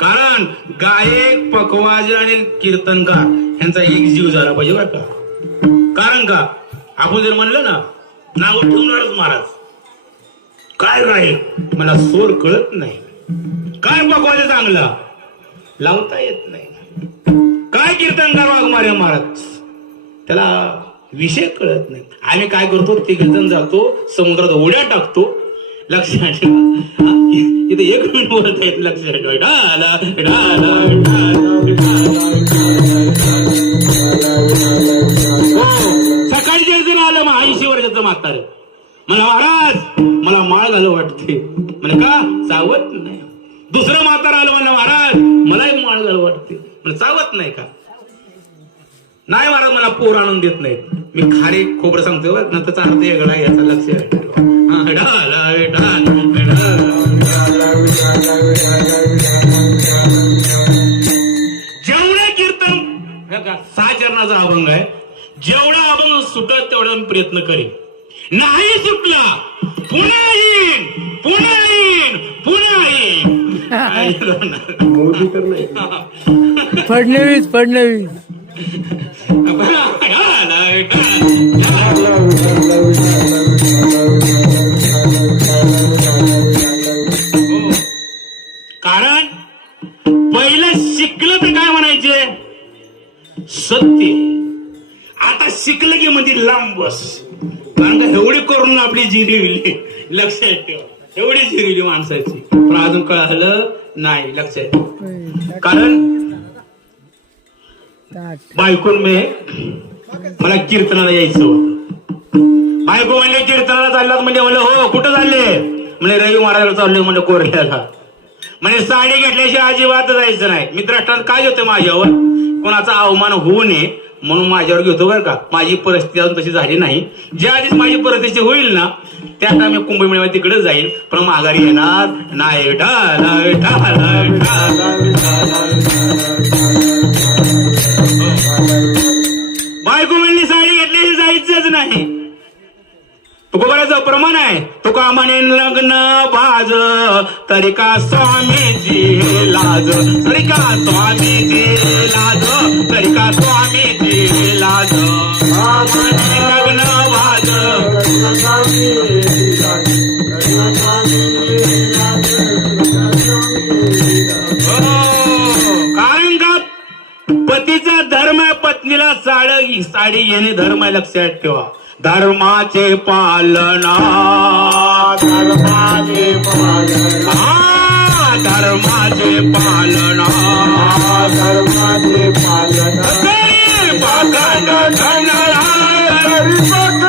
कारण गायक पखवाज आणि कीर्तनकार यांचा एक जीव झाला पाहिजे बरं का? कारण का? आपण जर म्हणलं ना नाव ठेवणारच महाराज. काय राहील? मला सोर कळत नाही. काय पखवाज चांगला? लावता येत नाही. काय कीर्तनकार मारे महाराज? त्याला विषय कळत नाही. आम्ही काय करतो? ते कीर्तन जातो समुद्रात उड्या टाकतो. लक्षात ठेवा. इथे एक मिनिट बोलत आहेत. लक्षात ठेवा. डाला, डाला, डाला, आलं मग ऐंशी वर्षाचं म्हातार. मला महाराज मला माळ झालं वाटते. म्हणे का? चावत नाही. दुसरं म्हातार आलं मला महाराज मलाही माळ झालं वाटते. म्हणे चावत नाही का? नाही महाराज मला पोर आणून देत नाही मी खारे खोबरं सांगतो ना त्याचा अर्थ वेगळा याचा लक्ष जेवढे कीर्तन हे का, सहा चरणाचा अभंग आहे. जेवढा अभंग सुटत तेवढा प्रयत्न करेन. नाही सुटला पुन्हा येईन पुन्हा येईन पुन्हा येईन. फडणवीस फडणवीस ऐकलं की म्हणजे लांब बस. कारण का एवढी करून आपली जिरविली. लक्षात ठेवा. एवढी जिरविली माणसाची. पण अजून कळालं नाही लक्षात कारण बायकोन मे मला कीर्तनाला यायचं होतं. बायको म्हणले कीर्तनाला चाललात? म्हणजे म्हणलं हो कुठं चालले? म्हणजे रवी महाराजाला चाललोय म्हणजे कोरल्याला म्हणजे साडी घेतल्याशिवाय अजिबात जायचं नाही. मी द्रष्टांत काय घेतोय माझ्यावर? कोणाचा अवमान होऊ नये. म्हणून माझ्यावर घेतो बरं का. माझी परिस्थिती अजून तशी झाली नाही. ज्या आधीच माझी परिस्थिती होईल ना त्या मी कुंभमेळ्यात तिकडे जाईल. पण माघारी येणार नाही. बायको म्हणली साडी घेतली जायचंच नाही. तुकोबाराचं प्रमाण आहे. तुका म्हणे लग्न बाज. तरी का स्वामीची लाज? तरी का स्वामीची लाज? तरी का स्वामीची लाज? म्हणे लग्न बाज. हो, कारण का? पतीचा धर्म पत्नीला साडी साडी घेणे धर्म लक्षात ठेवा. धर्माचे पालना. धर्माचे पालना. धर्माचे पालना. धर्माचे पालना. तरी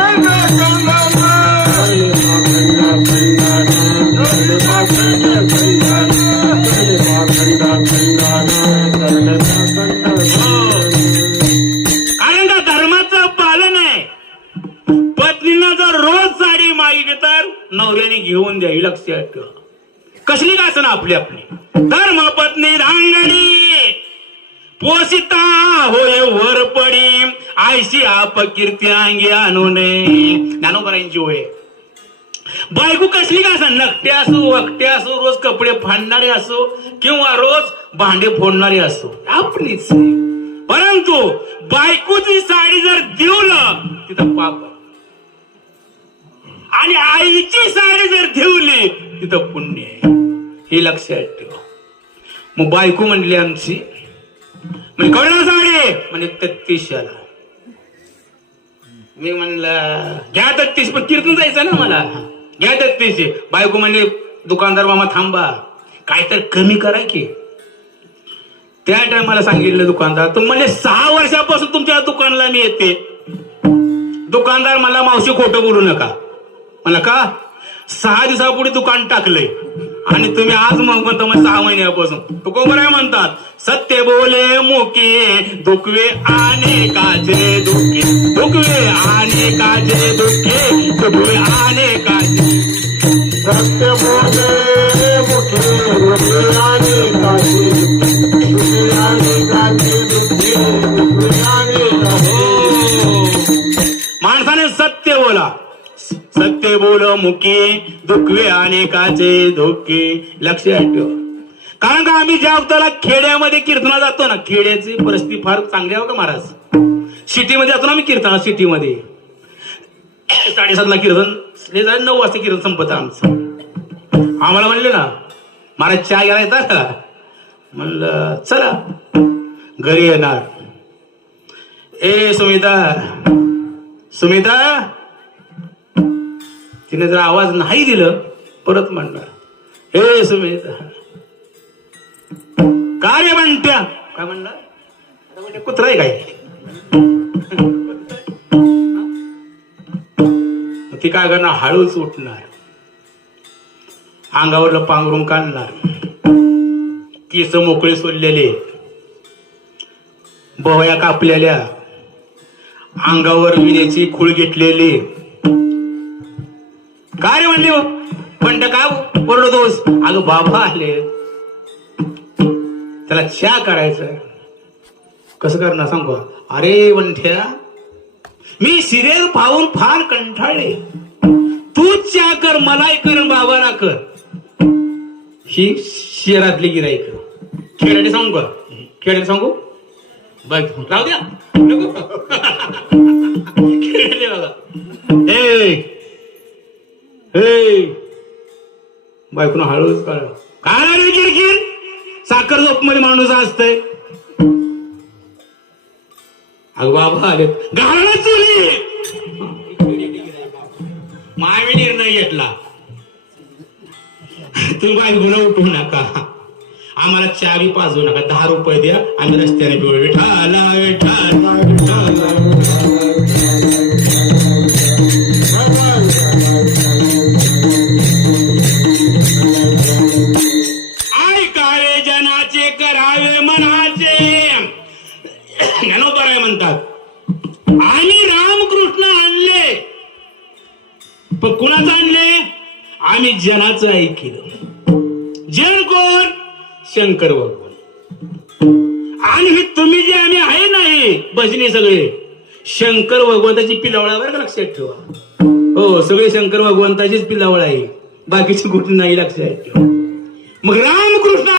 लक्षात कसली गासन आपली आपली? धर्म पत्नी रांगणी पोसिता होय वर पडी. आयशी अपकीर्ती अंगी आणू नये. ज्ञानोबरांची होय बायको कसली का असं नकटे असो वकटे असो रोज कपडे फाडणारे असो किंवा रोज भांडे फोडणारे असो. आपलीच परंतु बायकोची साडी जर देवलं तिथं पाप आहे. आणि आईची साडी जर ठेवली तिथं पुण्य आहे. हे लक्षात ठेवा. मग बायको म्हणली आमची म्हणजे कळलं साडे म्हणजे तत्तीशाला मी म्हणलं घ्या तत्तीस पण कीर्तन जायचं ना मला. घ्या तत्तीस. बायको म्हणली दुकानदार मामा थांबा. काय तर कमी करा की. त्या टायमाला सांगितलं दुकानदार तर म्हणजे सहा वर्षापासून तुमच्या दुकानाला मी येते. दुकानदार मला मावशी खोटं बोलू नका. म्हणलं का? सहा दिवसापुढे दुकान टाकलंय. आणि तुम्ही आज मग म्हणतो मग सहा महिन्यापासून. तो कोबर आहे म्हणतात सत्य बोले मोके दुखवे आणि काजे दुखे दुखवे आणि काजे दुखे दुखवे आणि काजे. सत्य बोले मुखे दुखवे आने काजे बोल मुके दुखवे अनेकाचे धोके. लक्षात ठेव कारण का आम्ही ज्या अवताला खेड्यामध्ये कीर्तना जातो ना खेड्याची परिस्थिती फार चांगली आहे हो का महाराज? सिटीमध्ये जातो ना आम्ही कीर्तन सिटीमध्ये साडेसातला कीर्तन नऊ वाजता कीर्तन संपत आमचं. आम्हाला म्हणले ना महाराज चहा घ्यायला येतात का? म्हणलं चला घरी येणार. ए सुमिता सुमिता तिने जर आवाज नाही दिलं परत म्हणणार. हे सुमेध काय म्हणत्या. काय म्हणणार? म्हणजे म्हणते, कुत्रा आहे काय? ती काय करणार? हळूच उठणार. अंगावरलं पांघरून काढणार. केस मोकळे सोडलेले बवया कापलेल्या. अंगावर विण्याची खूळ घेतलेली. काय रे म्हणले हो? पंड का हो? दोस अगं बाबा आले. त्याला चहा करायचं कसं करणार सांगू? अरे वंठ्या मी सिरियल पाहून फार कंठाळले. तू चहा कर मलाही कर बाबा ना कर. ही शहरातली गिराईक. खेळाडे सांगू? का खेळाडे सांगू? बघ राहू द्या. नको. खेळाडे बघा. ए हे बायकोनं हळूच कळ काय रे किरकिर? साखर झोपमध्ये माणूस असतंय अग बाबा आले घालणं चुली निर्णय घेतला. तुम्ही बायकोनं उठू नका. आम्हाला चावी पाजवू नका. दहा रुपये द्या आम्ही रस्त्याने विठाला विठाला विठाला करावे मनाचे. ज्ञानोबराय म्हणतात. आणि रामकृष्ण आणले. पण कुणाचं आणले? आम्ही जनाचं ऐकलं जन कोण? शंकर भगवान आणि हे तुम्ही जे आम्ही आहे नाही भजनी सगळे शंकर भगवंताची पिलावळा बरं का लक्षात ठेवा. हो सगळे शंकर भगवंताचीच पिलावळ आहे. बाकीची कुठं नाही लक्षात ठेवा. मग रामकृष्ण